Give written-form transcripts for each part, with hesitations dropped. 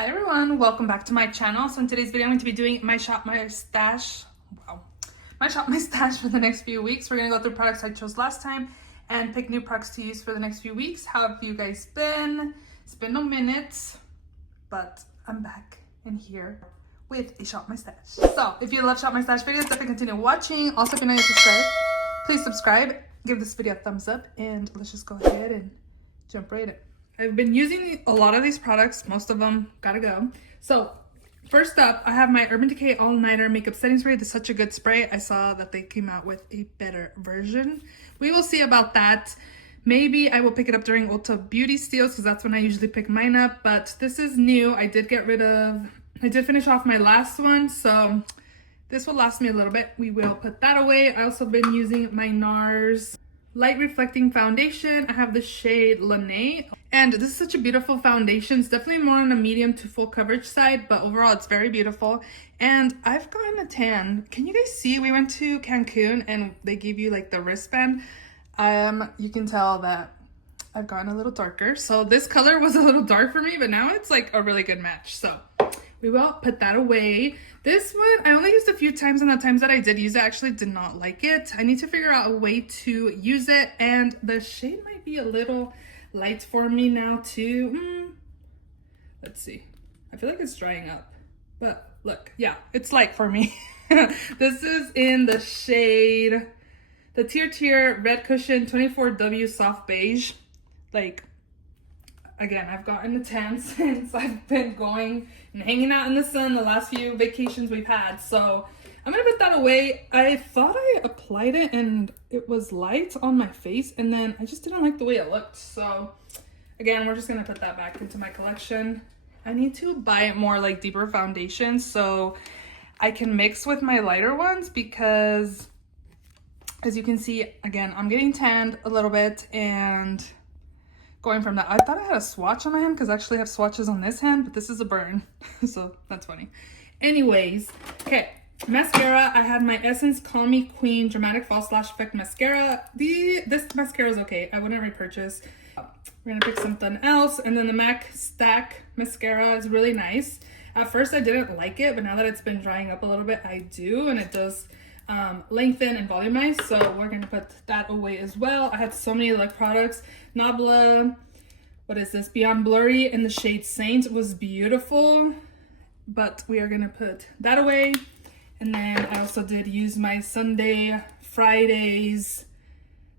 Hi everyone, welcome back to my channel. So in today's video, I'm going to be doing my shop, my stash. Wow. My shop, my stash for the next few weeks. We're going to go through products I chose last time and pick new products to use for the next few weeks. How have you guys been? It's been a minute, but I'm back in here with a shop my stash. So if you love shop my stash videos, definitely continue watching. Also, if you're not yet subscribed, please subscribe, give this video a thumbs up, and let's just go ahead and jump right in. I've been using a lot of these products, most of them gotta go. So first up, I have my Urban Decay All Nighter Makeup Setting Spray. This is such a good spray. I saw that they came out with a better version. We will see about that. Maybe I will pick it up during Ulta Beauty Steals because that's when I usually pick mine up, but this is new. I did finish off my last one, so this will last me a little bit. We will put that away. I also been using my NARS Light Reflecting Foundation. I have the shade Lene, and this is such a beautiful foundation. It's definitely more on a medium to full coverage side, but overall it's very beautiful. And I've gotten a tan. Can you guys see? We went to Cancun and they gave you like the wristband. You can tell that I've gotten a little darker. So this color was a little dark for me, but now it's like a really good match. So we will put that away. This one, I only used a few times, and the times that I did use it, I actually did not like it. I need to figure out a way to use it, and the shade might be a little light for me now too. Let's see. I feel like it's drying up, but look, yeah, it's light for me. This is in the shade, the Tier Red Cushion 24W Soft Beige. Like, again, I've gotten a tan since I've been going and hanging out in the sun the last few vacations we've had. So I'm gonna put that away. I thought I applied it and it was light on my face, and then I just didn't like the way it looked. So again, we're just gonna put that back into my collection. I need to buy more like deeper foundations so I can mix with my lighter ones, because as you can see, again, I'm getting tanned a little bit, and going from that, I thought I had a swatch on my hand because I actually have swatches on this hand, but this is a burn. So that's funny. Anyways, okay, mascara. I had my Essence Call Me Queen Dramatic False Lash Effect Mascara. This mascara is okay. I wouldn't repurchase. We're gonna pick something else. And then the MAC Stack Mascara is really nice. At first I didn't like it, but now that it's been drying up a little bit, I do, and it does lengthen and volumize, so we're gonna put that away as well. I had so many lip products. Nabla, what is this? Beyond Blurry in the shade Saint was beautiful, but we are gonna put that away. And then I also did use my Sunday Fridays.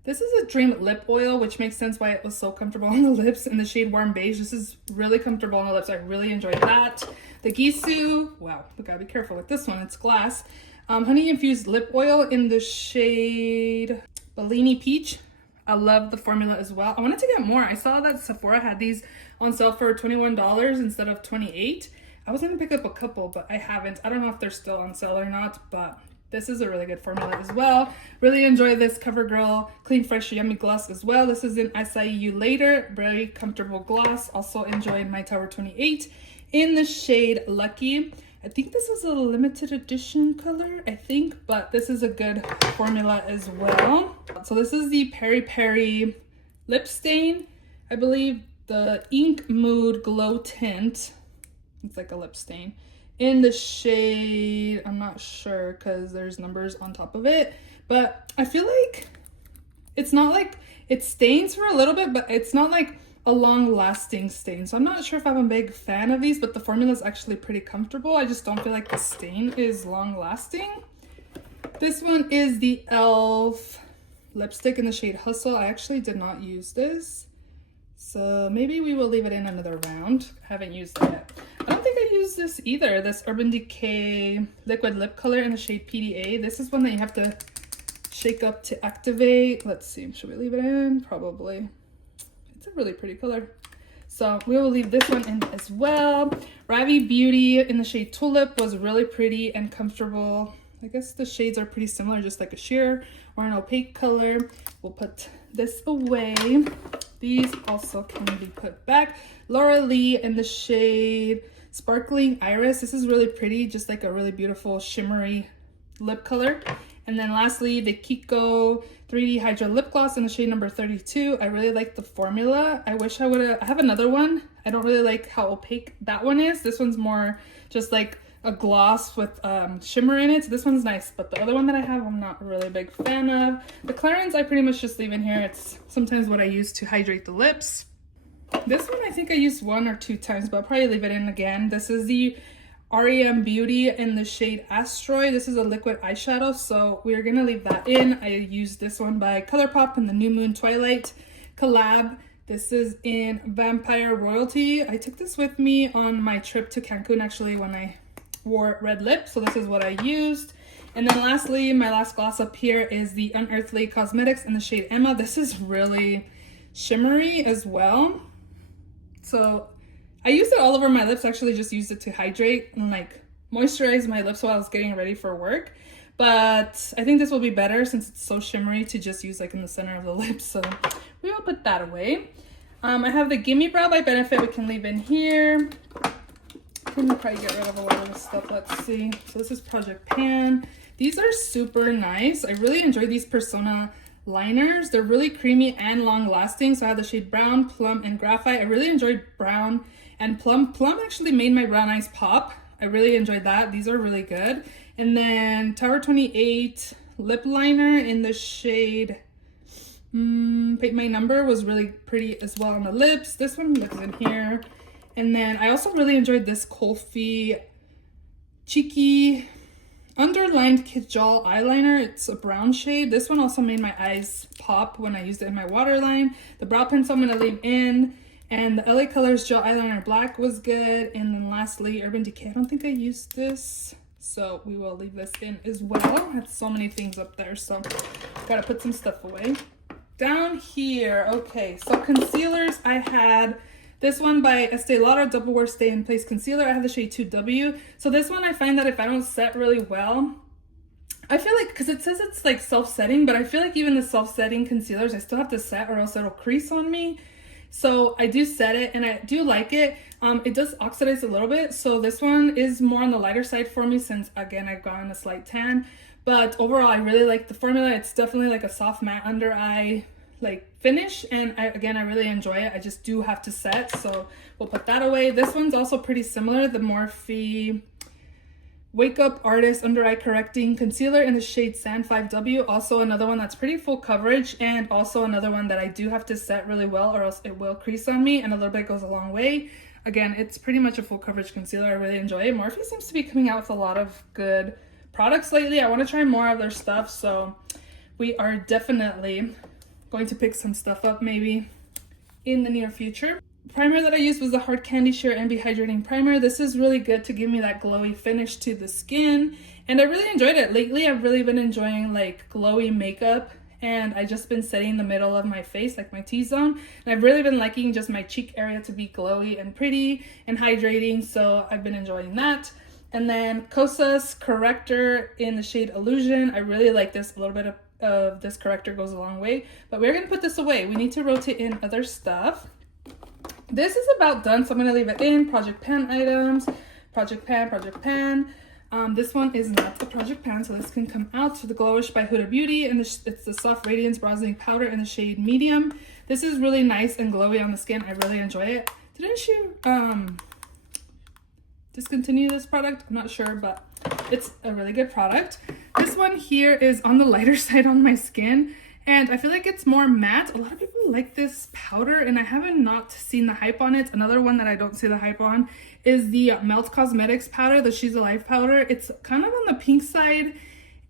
This is a Dream Lip Oil, which makes sense why it was so comfortable on the lips, in the shade Warm Beige. This is really comfortable on the lips. I really enjoyed that. The Gisou, wow, we gotta be careful with this one, it's glass. Honey infused lip oil in the shade Bellini Peach. I love the formula as well. I wanted to get more. I saw that Sephora had these on sale for $21 instead of $28. I was gonna pick up a couple, but I haven't. I don't know if they're still on sale or not, but this is a really good formula as well. Really enjoy this CoverGirl Clean Fresh Yummy Gloss as well. This is in Acai You Later, very comfortable gloss. Also enjoyed my Tower 28 in the shade Lucky. I think this is a limited edition color, I think, but this is a good formula as well. So this is the Peri Peri Lip Stain. I believe the Ink Mood Glow Tint. It's like a lip stain. In the shade, I'm not sure because there's numbers on top of it, but I feel like it's not like, it stains for a little bit, but it's not like a long-lasting stain. So I'm not sure if I'm a big fan of these, but the formula is actually pretty comfortable. I just don't feel like the stain is long-lasting. This one is the e.l.f. lipstick in the shade Hustle. I actually did not use this, so maybe we will leave it in another round. I haven't used it yet. I don't think I used this either. This Urban Decay liquid lip color in the shade PDA. This is one that you have to shake up to activate. Let's see, should we leave it in? Probably. It's a really pretty color. So we will leave this one in as well. Ravi Beauty in the shade Tulip was really pretty and comfortable. I guess the shades are pretty similar, just like a sheer or an opaque color. We'll put this away. These also can be put back. Laura Lee in the shade Sparkling Iris. This is really pretty, just like a really beautiful shimmery lip color. And then lastly, the Kiko 3D Hydra Lip Gloss in the shade number 32. I really like the formula. I wish I have another one. I don't really like how opaque that one is. This one's more just like a gloss with shimmer in it. So this one's nice, but the other one that I have, I'm not really a big fan of. The Clarins, I pretty much just leave in here. It's sometimes what I use to hydrate the lips. This one, I think I used 1 or 2 times, but I'll probably leave it in again. This is the REM Beauty in the shade Asteroid. This is a liquid eyeshadow, so we're gonna leave that in. I used this one by ColourPop in the New Moon Twilight collab. This is in Vampire Royalty. I took this with me on my trip to Cancun, actually, when I wore red lips, so this is what I used. And then lastly, my last gloss up here is the Unearthly Cosmetics in the shade Emma. This is really shimmery as well. So I used it all over my lips. Actually just used it to hydrate and like moisturize my lips while I was getting ready for work. But I think this will be better since it's so shimmery to just use like in the center of the lips. So we will put that away. I have the Gimme Brow by Benefit. We can leave in here. I'm gonna probably get rid of a lot of this stuff. Let's see. So this is Project Pan. These are super nice. I really enjoy these Persona liners. They're really creamy and long lasting. So I have the shade Brown, Plum, and Graphite. I really enjoyed Brown and Plum. Plum actually made my brown eyes pop. I really enjoyed that. These are really good. And then Tower 28 lip liner in the shade Paint My Number was really pretty as well on the lips. This one lives in here. And then I also really enjoyed this Colfi Cheeky Underlined Kajal eyeliner. It's a brown shade. This one also made my eyes pop when I used it in my waterline. The brow pencil I'm going to leave in. And the LA Colors Gel Eyeliner Black was good. And then lastly, Urban Decay. I don't think I used this, so we will leave this in as well. I have so many things up there, so gotta put some stuff away. Down here, okay, so concealers, I had this one by Estee Lauder Double Wear Stay in Place Concealer. I have the shade 2W. So this one, I find that if I don't set really well, I feel like, because it says it's like self-setting, but I feel like even the self-setting concealers, I still have to set or else it'll crease on me. So I do set it and I do like it. It does oxidize a little bit. So this one is more on the lighter side for me since, again, I've gotten a slight tan. But overall, I really like the formula. It's definitely like a soft matte under eye like finish. And I really enjoy it. I just do have to set. So we'll put that away. This one's also pretty similar. The Morphe Wake Up Artist Under Eye Correcting Concealer in the shade Sand 5W. Also another one that's pretty full coverage, and also another one that I do have to set really well or else it will crease on me, and a little bit goes a long way. Again, it's pretty much a full coverage concealer. I really enjoy it. Morphe seems to be coming out with a lot of good products lately. I want to try more of their stuff, so we are definitely going to pick some stuff up maybe in the near future. Primer that I used was the Hard Candy Sheer MB Hydrating Primer. This is really good to give me that glowy finish to the skin, and I really enjoyed it. Lately, I've really been enjoying like glowy makeup, and I just been setting the middle of my face, like my T-zone, and I've really been liking just my cheek area to be glowy and pretty and hydrating, so I've been enjoying that. And then Kosas Corrector in the shade Illusion. I really like this. A little bit of this corrector goes a long way, but we're gonna put this away. We need to rotate in other stuff. This is about done, so I'm going to leave it in. Project Pan items. Project Pan, Project Pan. This one is not the Project Pan, so this can come out. To the Glowish by Huda Beauty, and it's the Soft Radiance Bronzing Powder in the shade Medium. This is really nice and glowy on the skin. I really enjoy it. Didn't you discontinue this product? I'm not sure, but it's a really good product. This one here is on the lighter side on my skin, and I feel like it's more matte. A lot of people like this powder, and I haven't not seen the hype on it. Another one that I don't see the hype on is the Melt Cosmetics powder, the She's Alive powder. It's kind of on the pink side,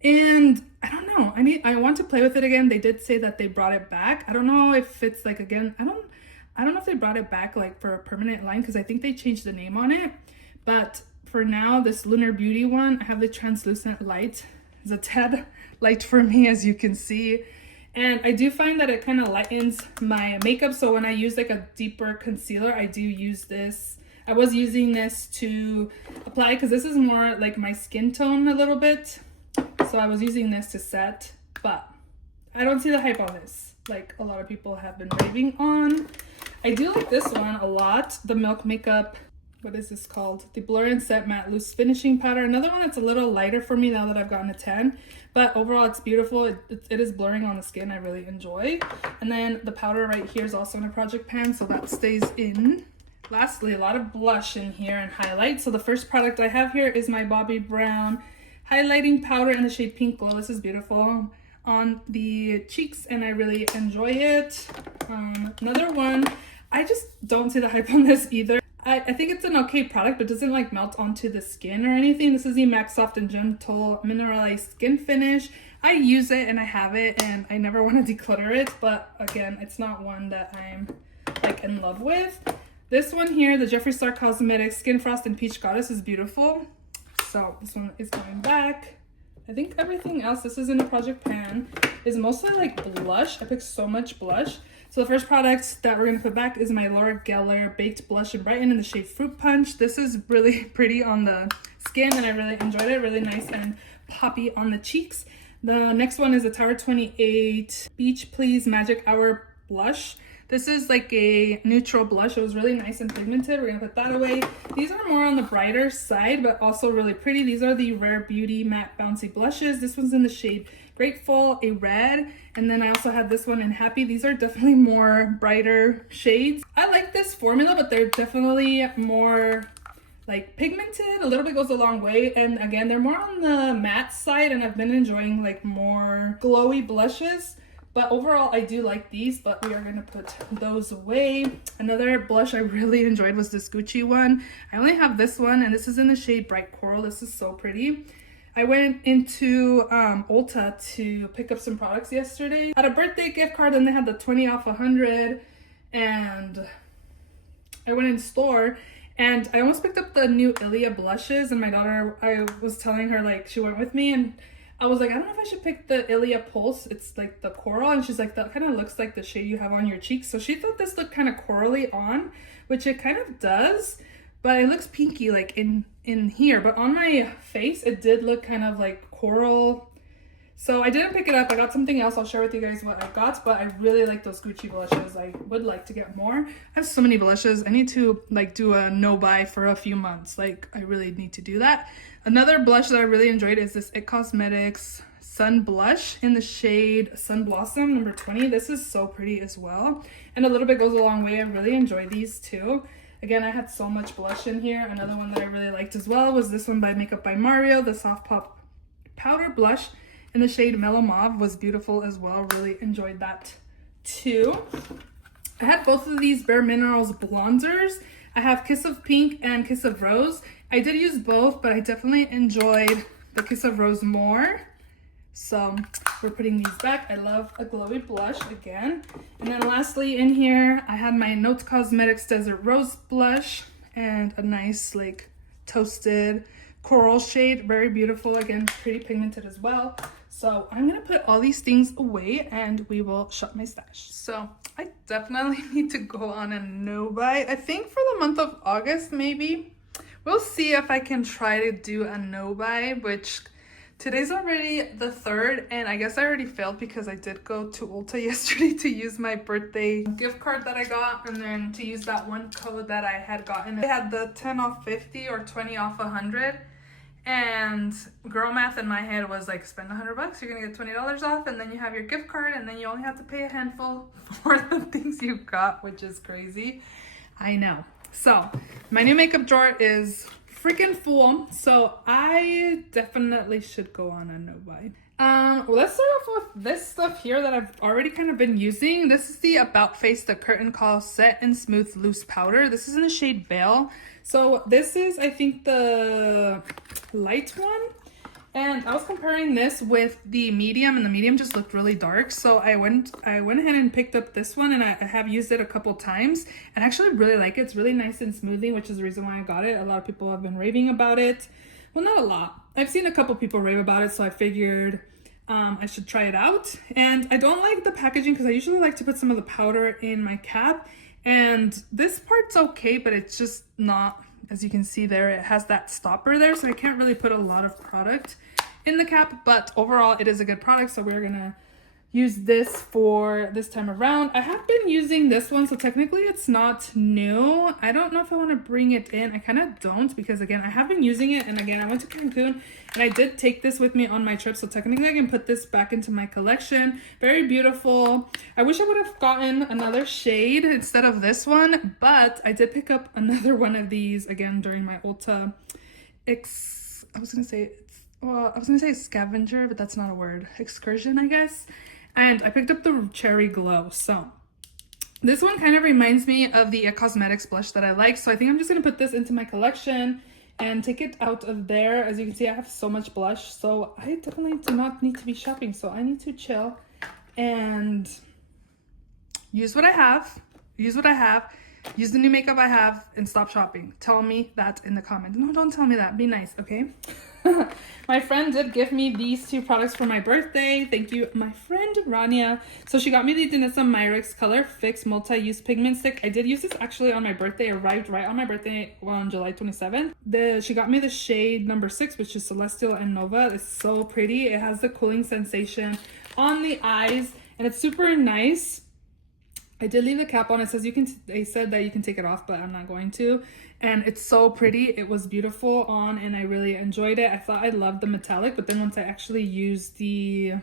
and I don't know. I want to play with it again. They did say that they brought it back. I don't know if it's like, again, I don't know if they brought it back like for a permanent line, because I think they changed the name on it. But for now, this Lunar Beauty one, I have the translucent light. It's a tad light for me, as you can see. And I do find that it kind of lightens my makeup. So when I use like a deeper concealer, I do use this. I was using this to apply because this is more like my skin tone a little bit. So I was using this to set, but I don't see the hype on this like a lot of people have been raving on. I do like this one a lot, the Milk Makeup what is this called? The Blur and Set Matte Loose Finishing Powder. Another one that's a little lighter for me now that I've gotten a tan. But overall, it's beautiful. It is blurring on the skin. I really enjoy. And then the powder right here is also in a project pan, so that stays in. Lastly, a lot of blush in here and highlight. So the first product I have here is my Bobbi Brown highlighting powder in the shade Pink Glow. This is beautiful on the cheeks and I really enjoy it. Another one, I just don't see the hype on this either. I think it's an okay product, but it doesn't like melt onto the skin or anything. This is the MAC Soft and Gentle Mineralized Skin Finish. I use it and I have it and I never want to declutter it, but again, it's not one that I'm like in love with. This one here, the Jeffree Star Cosmetics Skin Frost and Peach Goddess, is beautiful. So this one is going back. I think everything else, this is in a project pan, is mostly like blush. I picked so much blush. So the first product that we're going to put back is my Laura Geller Baked Blush and Brighten in the shade Fruit Punch. This is really pretty on the skin and I really enjoyed it. Really nice and poppy on the cheeks. The next one is the Tower 28 Beach Please Magic Hour Blush. This is like a neutral blush. It was really nice and pigmented. We're going to put that away. These are more on the brighter side, but also really pretty. These are the Rare Beauty Matte Bouncy Blushes. This one's in the shade Grateful, a red. And then I also had this one in Happy. These are definitely more brighter shades. I like this formula, but they're definitely more like pigmented. A little bit goes a long way. And again, they're more on the matte side and I've been enjoying like more glowy blushes. But overall, I do like these, but we are going to put those away. Another blush I really enjoyed was this Gucci one. I only have this one, and this is in the shade Bright Coral. This is so pretty. I went into Ulta to pick up some products yesterday. Had a birthday gift card, and they had the 20 off 100. And I went in store, and I almost picked up the new Ilia blushes. And my daughter, I was telling her, like, she went with me, and I was like, I don't know if I should pick the Ilia Pulse. It's like the coral, and she's like, that kind of looks like the shade you have on your cheeks. So she thought this looked kind of corally on, which it kind of does, but it looks pinky like in here. But on my face, it did look kind of like coral. So I didn't pick it up. I got something else. I'll share with you guys what I got, but I really like those Gucci blushes. I would like to get more. I have so many blushes. I need to like do a no buy for a few months. Like I really need to do that. Another blush that I really enjoyed is this IT Cosmetics Sun Blush in the shade Sun Blossom number 20. This is so pretty as well. And a little bit goes a long way. I really enjoy these too. Again, I had so much blush in here. Another one that I really liked as well was this one by Makeup by Mario, the Soft Pop Powder Blush in the shade Mellow Mauve. Was beautiful as well. Really enjoyed that too. I had both of these Bare Minerals bronzers. I have Kiss of Pink and Kiss of Rose. I did use both, but I definitely enjoyed the Kiss of Rose more. So we're putting these back. I love a glowy blush again. And then lastly in here, I had my Notes Cosmetics Desert Rose blush and a nice like toasted coral shade. Very beautiful. Again, pretty pigmented as well. So I'm going to put all these things away and we will shop my stash. So I definitely need to go on a no buy. I think for the month of August, maybe. We'll see if I can try to do a no buy, which today's already the 3rd, and I guess I already failed because I did go to Ulta yesterday to use my birthday gift card that I got, and then to use that one code that I had gotten. They had the 10 off 50 or 20 off 100, and girl math in my head was like, spend $100, you're gonna get $20 off, and then you have your gift card, and then you only have to pay a handful for the things you got, which is crazy. I know. So my new makeup drawer is freaking full, so I definitely should go on a no buy. Well, let's start off with this stuff here that I've already kind of been using. This is the About Face the Curtain Call Set and Smooth Loose Powder. This is in the shade Belle. So this is, I think, the light one. And I was comparing this with the medium, and the medium just looked really dark. So I went ahead and picked up this one, and I have used it a couple times and I actually really like it. It's really nice and smoothing, which is the reason why I got it. A lot of people have been raving about it. Well, not a lot. I've seen a couple people rave about it, so I figured I should try it out. And I don't like the packaging because I usually like to put some of the powder in my cap. And this part's okay, but it's just not, as you can see there, it has that stopper there, so I can't really put a lot of product in the cap. But overall, it is a good product, so we're gonna use this for this time around. I have been using this one, so technically it's not new. I don't know if I want to bring it in. I kind of don't, because again, I have been using it, and again, I went to Cancun and I did take this with me on my trip, so technically I can put this back into my collection. Very beautiful. I wish I would have gotten another shade instead of this one, but I did pick up another one of these again during my Ulta I was gonna say scavenger, but that's not a word. Excursion, I guess. And I picked up the Cherry Glow. So this one kind of reminds me of the Cosmetics blush that I like. So I think I'm just gonna put this into my collection and take it out of there. As you can see, I have so much blush, so I definitely do not need to be shopping. So I need to chill and use what I have, use the new makeup I have, and stop shopping. Tell me that in the comments. No, don't tell me that. Be nice, okay? My friend did give me these two products for my birthday. Thank you, my friend Rania. So she got me the Danessa Myrix Color Fix Multi-Use Pigment Stick. I did use this actually on my birthday. It arrived right on my birthday on July 27th. She got me the shade number 6, which is Celestial and Nova. It's so pretty. It has the cooling sensation on the eyes, and it's super nice. I did leave the cap on. It says they said that you can take it off, but I'm not going to. And it's so pretty. It was beautiful on, and I really enjoyed it. I thought I loved the metallic, but then once I actually used the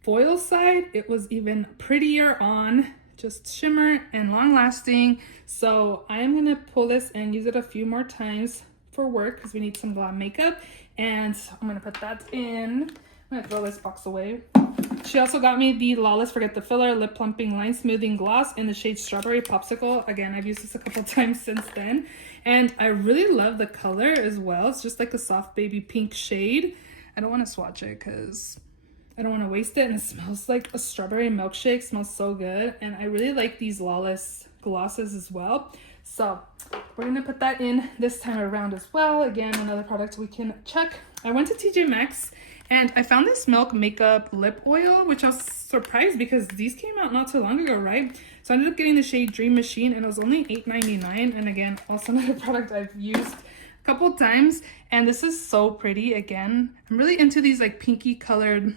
foil side, it was even prettier on. Just shimmer and long lasting. So I am gonna pull this and use it a few more times for work because we need some glam makeup. And I'm gonna put that in. I'm gonna throw this box away. She also got me the Lawless Forget the Filler Lip Plumping Line Smoothing Gloss in the shade Strawberry Popsicle. Again, I've used this a couple times since then, and I really love the color as well. It's just like a soft baby pink shade. I don't want to swatch it because I don't want to waste it, and it smells like a strawberry milkshake. It smells so good, and I really like these Lawless glosses as well. So we're gonna put that in this time around as well. Again, another product we can check. I went to TJ Maxx and I found this Milk Makeup Lip Oil, which I was surprised because these came out not too long ago, right? So I ended up getting the shade Dream Machine, and it was only $8.99. And again, also another product I've used a couple times, and this is so pretty. Again, I'm really into these like pinky colored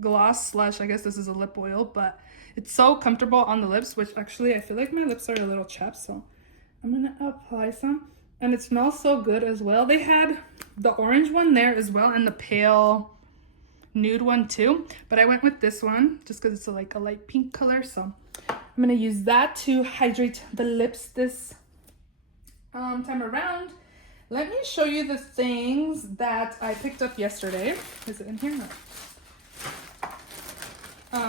gloss slash, I guess this is a lip oil, but it's so comfortable on the lips, which actually I feel like my lips are a little chapped, so I'm gonna apply some. And it smells so good as well. They had the orange one there as well, and the pale nude one too, but I went with this one just because it's like a light pink color. So I'm gonna use that to hydrate the lips this time around. Let me show you the things that I picked up yesterday. Is it in here? No.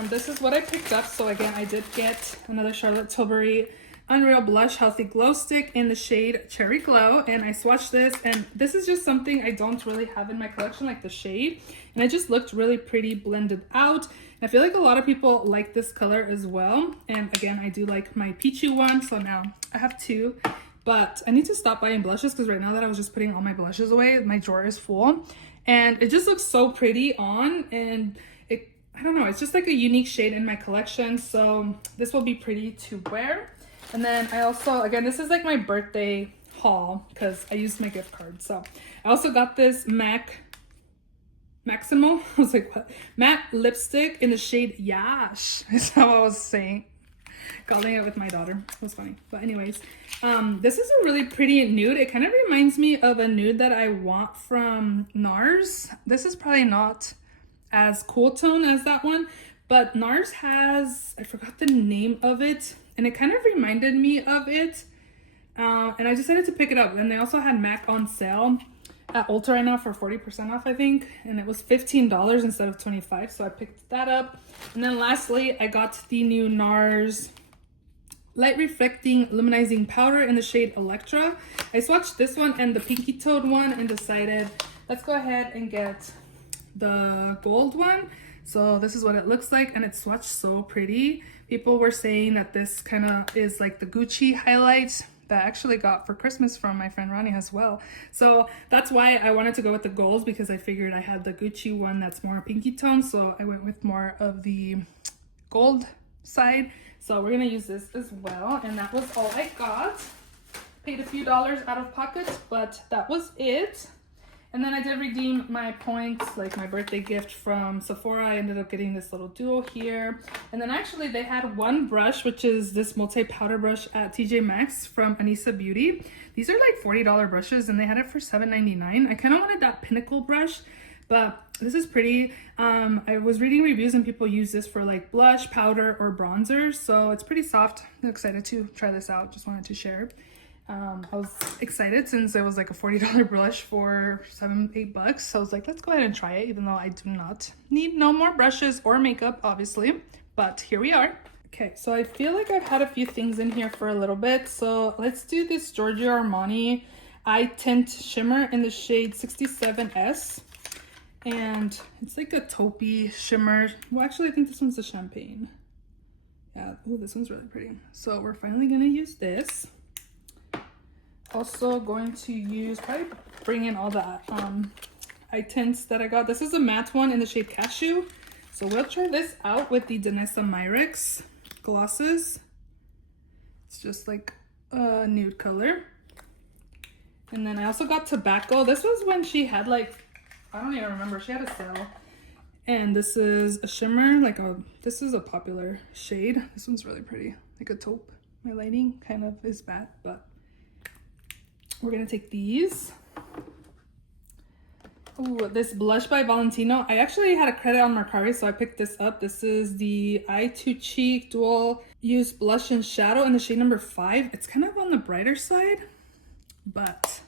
This is what I picked up. So again, I did get another Charlotte Tilbury Unreal Blush Healthy Glow Stick in the shade Cherry Glow, and I swatched this, and this is just something I don't really have in my collection, like the shade, and it just looked really pretty blended out. And I feel like a lot of people like this color as well, and again, I do like my peachy one, so now I have two. But I need to stop buying blushes because right now that I was just putting all my blushes away, my drawer is full, and it just looks so pretty on, and I don't know, it's just like a unique shade in my collection, so this will be pretty to wear. And then I also, again, this is like my birthday haul because I used my gift card. So I also got this Maximal, I was like, what? Matte lipstick in the shade Yash is how I was saying, calling it with my daughter. It was funny. But anyways, this is a really pretty nude. It kind of reminds me of a nude that I want from NARS. This is probably not as cool tone as that one, but NARS has, I forgot the name of it, and it kind of reminded me of it, and I decided to pick it up. And they also had MAC on sale at Ulta right now for 40% off, I think, and it was $15 instead of $25, so I picked that up. And then lastly, I got the new NARS Light Reflecting Luminizing Powder in the shade Electra. I swatched this one and the Pinky Toad one and decided, let's go ahead and get the gold one. So this is what it looks like, and it swatched so pretty. People were saying that this kind of is like the Gucci highlight that I actually got for Christmas from my friend Ronnie as well. So that's why I wanted to go with the golds, because I figured I had the Gucci one that's more pinky tone, so I went with more of the gold side. So we're gonna use this as well, and that was all I got. Paid a few dollars out of pocket, but that was it. And then I did redeem my points, like my birthday gift from Sephora. I ended up getting this little duo here. And then actually they had one brush, which is this multi-powder brush at TJ Maxx from Anissa Beauty. These are like $40 brushes and they had it for $7.99. I kind of wanted that pinnacle brush, but this is pretty. I was reading reviews and people use this for like blush, powder, or bronzer. So it's pretty soft. I'm excited to try this out. Just wanted to share. I was excited since it was like a $40 brush for $8. So I was like, let's go ahead and try it, even though I do not need no more brushes or makeup, obviously. But here we are. Okay, so I feel like I've had a few things in here for a little bit. So let's do this Giorgio Armani Eye Tint Shimmer in the shade 67S. And it's like a taupey shimmer. Well, actually, I think this one's a champagne. Yeah, oh, this one's really pretty. So we're finally gonna use this. Also going to use, probably bring in all the eye tints that I got. This is a matte one in the shade Cashew. So we'll try this out with the Danessa Myricks glosses. It's just like a nude color. And then I also got Tobacco. This was when she had like, I don't even remember, she had a sale. And this is a shimmer, this is a popular shade. This one's really pretty, like a taupe. My lighting kind of is bad, but we're gonna take these. Ooh, this blush by Valentino. I actually had a credit on Mercari, so I picked this up. This is the Eye to Cheek Dual Use Blush and Shadow in the shade number 5. It's kind of on the brighter side, but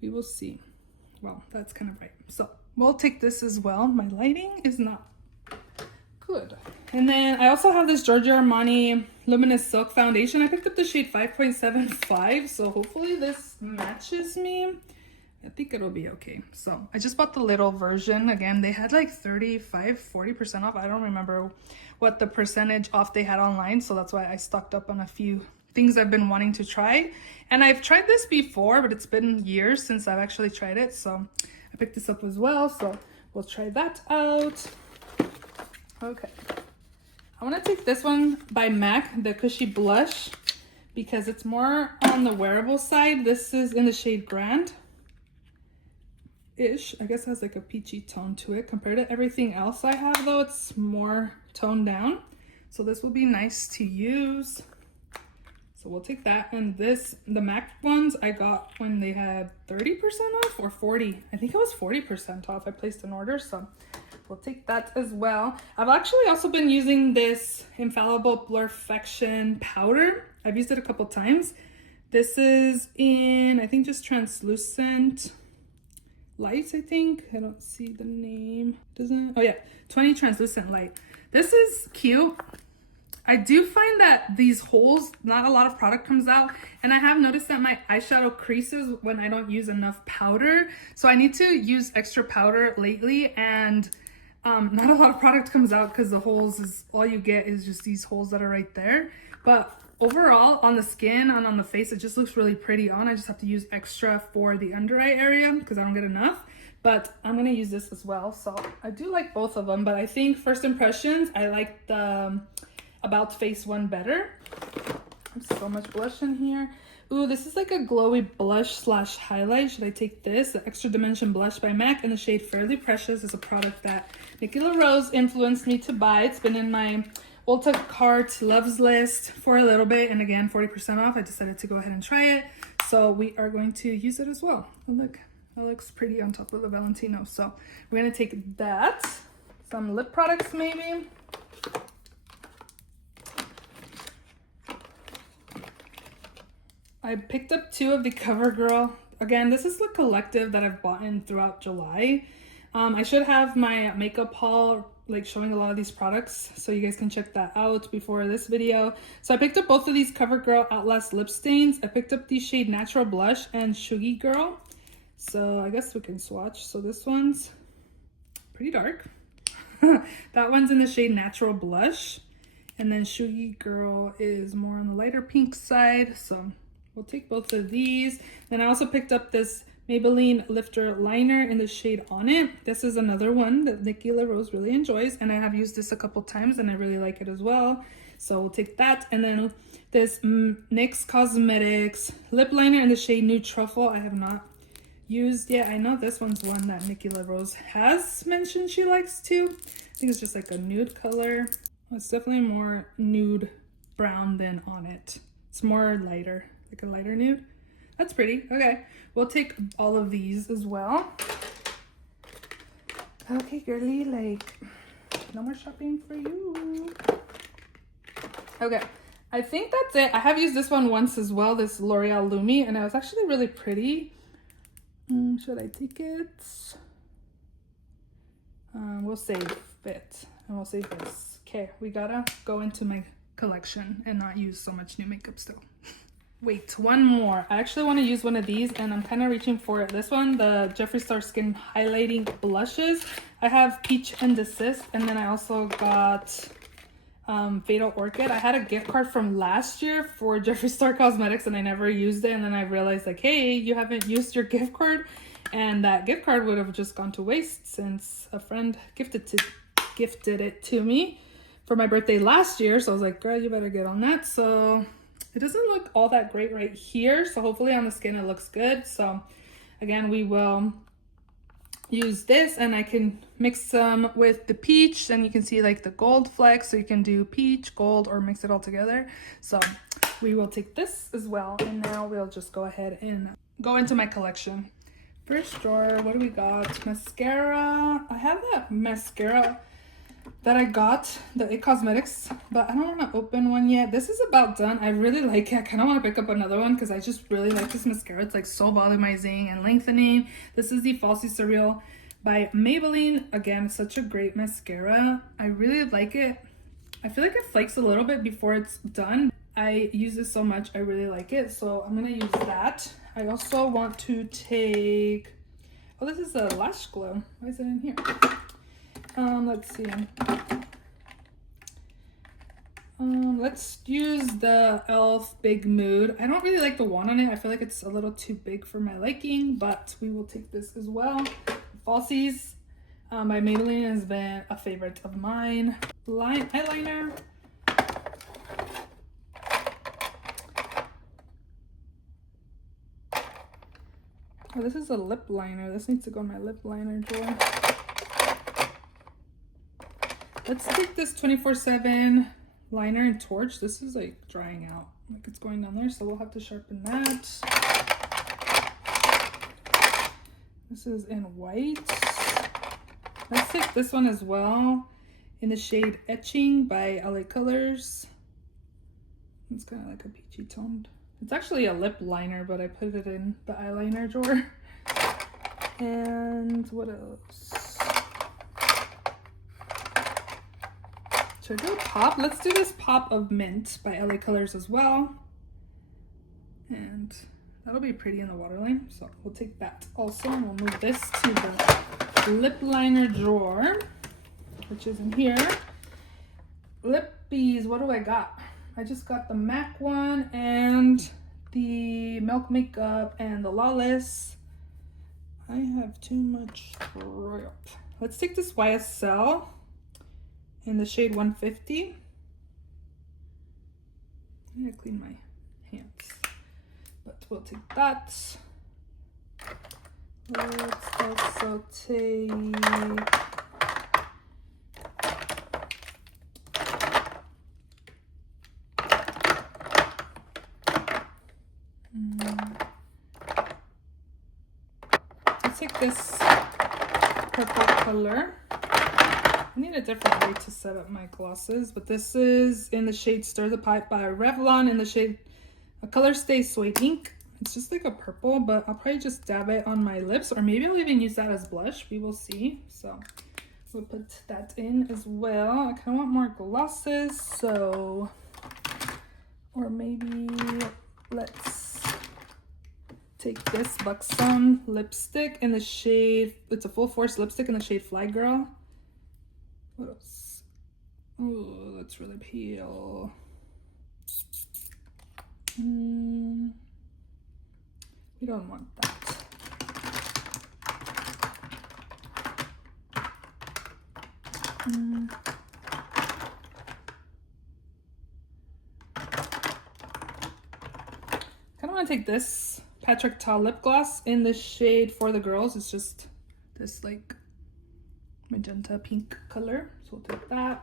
we will see. Well, that's kind of bright. So we'll take this as well. My lighting is not good. And then I also have this Giorgio Armani Luminous Silk Foundation. I picked up the shade 5.75, so hopefully this matches me. I think it'll be okay. So I just bought the little version. Again, they had like 40% off. I don't remember what the percentage off they had online, so that's why I stocked up on a few things I've been wanting to try. And I've tried this before, but it's been years since I've actually tried it, so I picked this up as well. So we'll try that out. Okay, I want to take this one by MAC, the Cushy Blush, because it's more on the wearable side. This is in the shade Grand-ish. I guess it has like a peachy tone to it. Compared to everything else I have though, it's more toned down. So this will be nice to use. So we'll take that. And this, the MAC ones I got when they had 30% off or 40. I think it was 40% off. I placed an order, so we'll take that as well. I've actually also been using this Infallible Blurfection powder. I've used it a couple times. This is in, I think, just translucent lights, I think. I don't see the name. Doesn't, oh yeah, 20 translucent light. This is cute. I do find that these holes, not a lot of product comes out, and I have noticed that my eyeshadow creases when I don't use enough powder. So I need to use extra powder lately, and not a lot of product comes out because the holes is all you get is just these holes that are right there. But overall on the skin and on the face, it just looks really pretty on. I just have to use extra for the under eye area because I don't get enough. But I'm gonna use this as well. So I do like both of them, but I think first impressions, I like the About Face one better. There's so much blush in here. Ooh, this is like a glowy blush slash highlight. Should I take this? The Extra Dimension Blush by MAC in the shade Fairly Precious is a product that Nikki LaRose influenced me to buy. It's been in my Ulta cart loves list for a little bit, and again, 40% off. I decided to go ahead and try it. So we are going to use it as well. Oh, look, that looks pretty on top of the Valentino. So we're gonna take that. Some lip products maybe. I picked up 2 of the CoverGirl. Again, this is the collective that I've bought in throughout July. I should have my makeup haul like showing a lot of these products, so you guys can check that out before this video. So I picked up both of these CoverGirl Outlast lip stains. I picked up the shade Natural Blush and Shuggy Girl. So I guess we can swatch. So this one's pretty dark. That one's in the shade Natural Blush. And then Shuggy Girl is more on the lighter pink side. So we'll take both of these. Then I also picked up this Maybelline Lifter Liner in the shade On It. This is another one that Nikki LaRose really enjoys, and I have used this a couple times and I really like it as well. So we'll take that. And then this NYX Cosmetics Lip Liner in the shade Nude Truffle. I have not used yet. I know this one's one that Nikki LaRose has mentioned she likes too. I think it's just like a nude color. It's definitely more nude brown than on it. It's more lighter, like a lighter nude. That's pretty. Okay, we'll take all of these as well. Okay, girly, like, no more shopping for you. Okay, I think that's it. I have used this one once as well, this L'Oreal Lumi, and it was actually really pretty. Should I take it? We'll save it, and we'll save this. Okay, we gotta go into my collection and not use so much new makeup still. Wait, one more. I actually want to use one of these, and I'm kind of reaching for it. This one, the Jeffree Star Skin Highlighting Blushes. I have Peach and Desist, and then I also got Fatal Orchid. I had a gift card from last year for Jeffree Star Cosmetics, and I never used it, and then I realized, like, hey, you haven't used your gift card, and that gift card would have just gone to waste since a friend gifted it to me for my birthday last year. So I was like, girl, you better get on that. So it doesn't look all that great right here, so hopefully on the skin it looks good. So again, we will use this, and I can mix some with the peach, and you can see like the gold flecks, so you can do peach, gold, or mix it all together. So we will take this as well, and now we'll just go ahead and go into my collection. First drawer, what do we got? Mascara. I have that mascara that I got, the It Cosmetics, but I don't want to open one yet. This is about done. I really like it. I kind of want to pick up another one because I just really like this mascara. It's like so volumizing and lengthening. This is the Falsy Surreal by Maybelline. Again, such a great mascara. I really like it. I feel like it flakes a little bit before it's done. I use this so much. I really like it. So I'm going to use that. I also want to take, oh, this is a lash glue. Why is it in here? Let's see. Let's use the e.l.f. Big Mood. I don't really like the wand on it. I feel like it's a little too big for my liking, but we will take this as well. Falsies by Maybelline has been a favorite of mine. Eyeliner. Oh, this is a lip liner. This needs to go in my lip liner drawer. Let's take this 24/7 liner and torch. This is like drying out, like it's going down there, so we'll have to sharpen that. This is in white. Let's take this one as well in the shade Etching by LA Colors. It's kind of like a peachy toned. It's actually a lip liner, but I put it in the eyeliner drawer. And what else? Should I do a pop? Let's do this pop of Mint by LA Colors as well. And that'll be pretty in the waterline. So we'll take that also, and we'll move this to the lip liner drawer, which is in here. Lippies, what do I got? I just got the MAC one and the Milk Makeup and the Lawless. I have too much crap. Let's take this YSL in the shade 150. I'm gonna clean my hands, but we'll take that. Let's also take this purple color. I need a different way to set up my glosses, but this is in the shade Stir the Pot by Revlon in the shade Color Stay Suede Ink. It's just like a purple, but I'll probably just dab it on my lips, or maybe I'll even use that as blush. We will see. So we'll put that in as well. I kind of want more glosses, so, or maybe let's take this Buxom lipstick in the shade, it's a Full Force lipstick in the shade Fly Girl. What else? Oh, that's really pale. We don't want that. I kind of want to take this Patrick Ta lip gloss in the shade For the Girls. It's just this like magenta pink color. So we'll take that.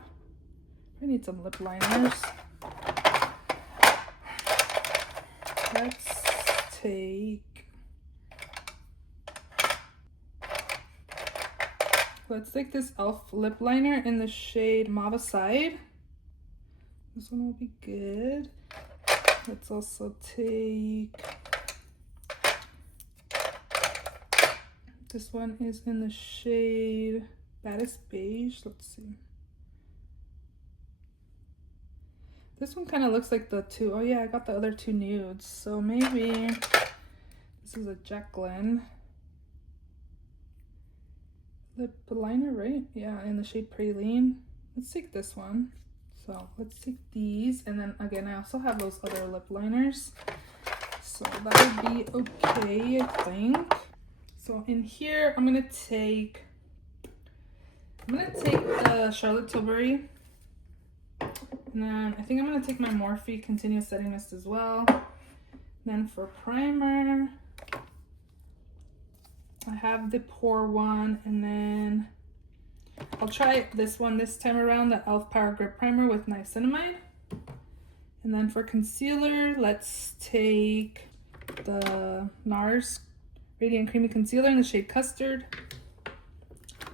I need some lip liners. Let's take this e.l.f. lip liner in the shade Mauve Side. This one will be good. Let's also take, this one is in the shade Baddest Beige. Let's see. This one kind of looks like the two. Oh yeah, I got the other two nudes. So maybe this is a Jacqueline lip liner, right? Yeah, in the shade Praline. Let's take this one. So let's take these, and then again I also have those other lip liners, so that would be okay, I think. So in here I'm gonna take the Charlotte Tilbury, and then I think I'm gonna take my Morphe Continuous Setting Mist as well. Then for primer, I have the Pore one, and then I'll try this one this time around, the e.l.f. Power Grip Primer with Niacinamide. And then for concealer, let's take the NARS Radiant Creamy Concealer in the shade Custard.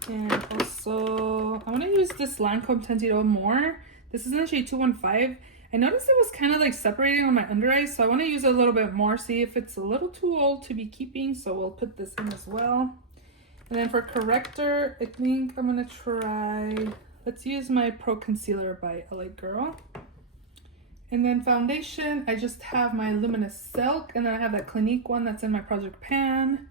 And also, I want to use this Lancome Tinted Eau more. This is in the shade 215. I noticed it was kind of like separating on my under eyes, so I want to use it a little bit more, see if it's a little too old to be keeping, so we'll put this in as well. And then for corrector, I think I'm gonna try, let's use my Pro Concealer by LA Girl. And then foundation, I just have my Luminous Silk, and then I have that Clinique one that's in my Project Pan.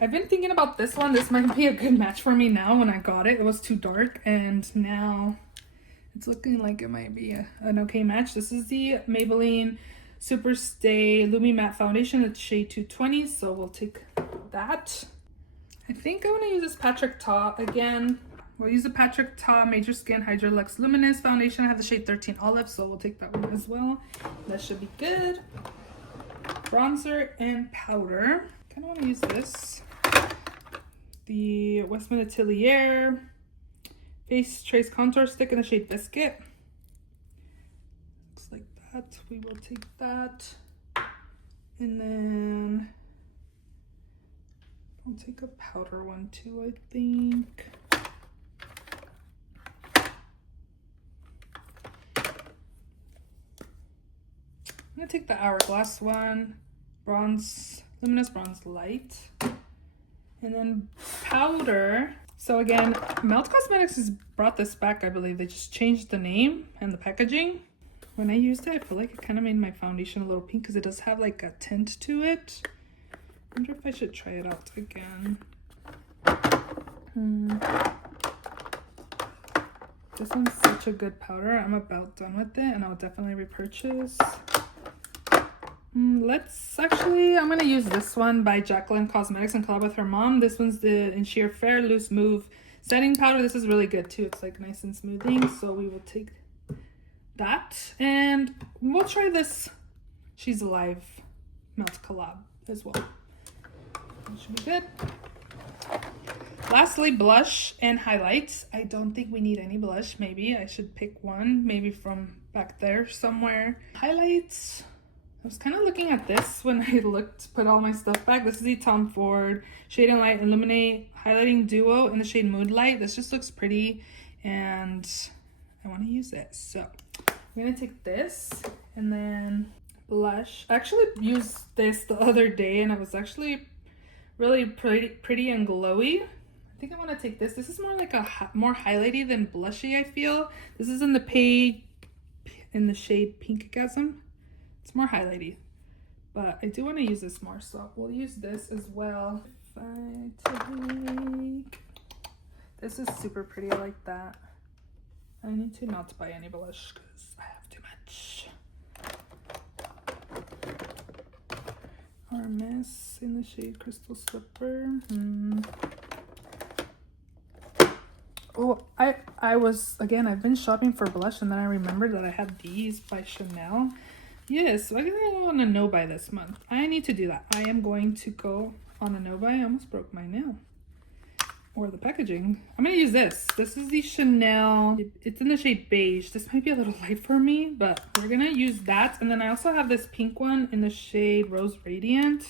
I've been thinking about this one. This might be a good match for me now. When I got it, it was too dark, and now it's looking like it might be an okay match. This is the Maybelline Super Stay Lumi Matte Foundation. It's shade 220, so we'll take that. I think I'm gonna use this Patrick Ta again. We'll use the Patrick Ta Major Skin Hydra Luxe Luminous Foundation. I have the shade 13 Olive, so we'll take that one as well. That should be good. Bronzer and powder. Kind of want to use this. The Westman Atelier Face Trace Contour Stick in the shade Biscuit. Looks like that. We will take that. And then I'll take a powder one too, I think. I'm gonna take the Hourglass one, bronze, luminous bronze light, and then powder. So again, Melt Cosmetics has brought this back, I believe. They just changed the name and the packaging. When I used it, I feel like it kind of made my foundation a little pink because it does have like a tint to it. I wonder if I should try it out again. This one's such a good powder. I'm about done with it, and I'll definitely repurchase. I'm gonna use this one by Jacqueline Cosmetics and collab with her mom. This one's the In Sheer Fair Loose Move Setting Powder. This is really good too. It's like nice and smoothing, so we will take that, and we'll try this She's Alive Melt collab as well. That should be good. Lastly, blush and highlights. I don't think we need any blush. Maybe I should pick one, maybe from back there somewhere. Highlights. I was kind of looking at this when I put all my stuff back. This is the Tom Ford Shade and Light Illuminate Highlighting Duo in the shade Moonlight. This just looks pretty, and I want to use it. So I'm gonna take this, and then blush. I actually used this the other day, and it was actually really pretty and glowy. I think I want to take this. This is more like more highlighty than blushy, I feel. This is in the shade Pinkgasm. It's more highlighty, but I do want to use this more, so we'll use this as well. If I take, this is super pretty. I like that. I need to not buy any blush because I have too much. Hermes in the shade Crystal Slipper. Oh, I've been shopping for blush, and then I remembered that I had these by Chanel. Yes, I gotta go on a no-buy this month. I need to do that. I am going to go on a no-buy. I almost broke my nail. Or the packaging. I'm gonna use this. This is the Chanel. It's in the shade beige. This might be a little light for me, but we're gonna use that. And then I also have this pink one in the shade Rose Radiant.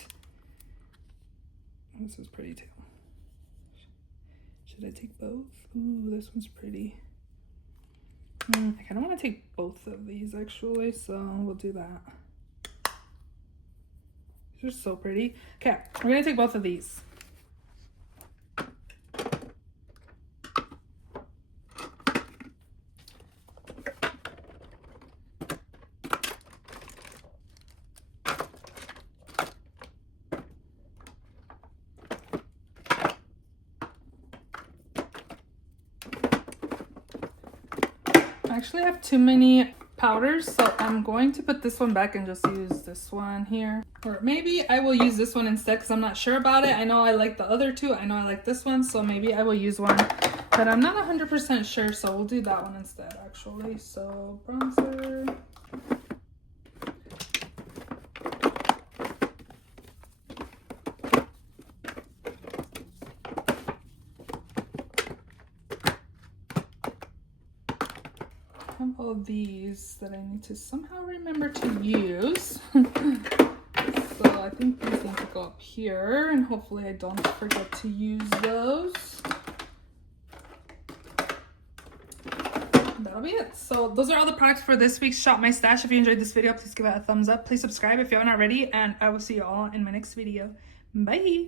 This is pretty too. Should I take both? Ooh, this one's pretty. I kind of want to take both of these actually, so we'll do that. These are so pretty. Okay, we're gonna take both of these. I actually have too many powders, so I'm going to put this one back and just use this one here. Or maybe I will use this one instead because I'm not sure about it. I know I like the other two. I know I like this one, so maybe I will use one. But I'm not 100% sure, so we'll do that one instead actually. So bronzer. Have all these that I need to somehow remember to use. So I think these need to go up here, and hopefully I don't forget to use those. That'll be it. So those are all the products for this week's Shop My Stash. If you enjoyed this video, please give it a thumbs up. Please subscribe if you haven't already, and I will see you all in my next video. Bye!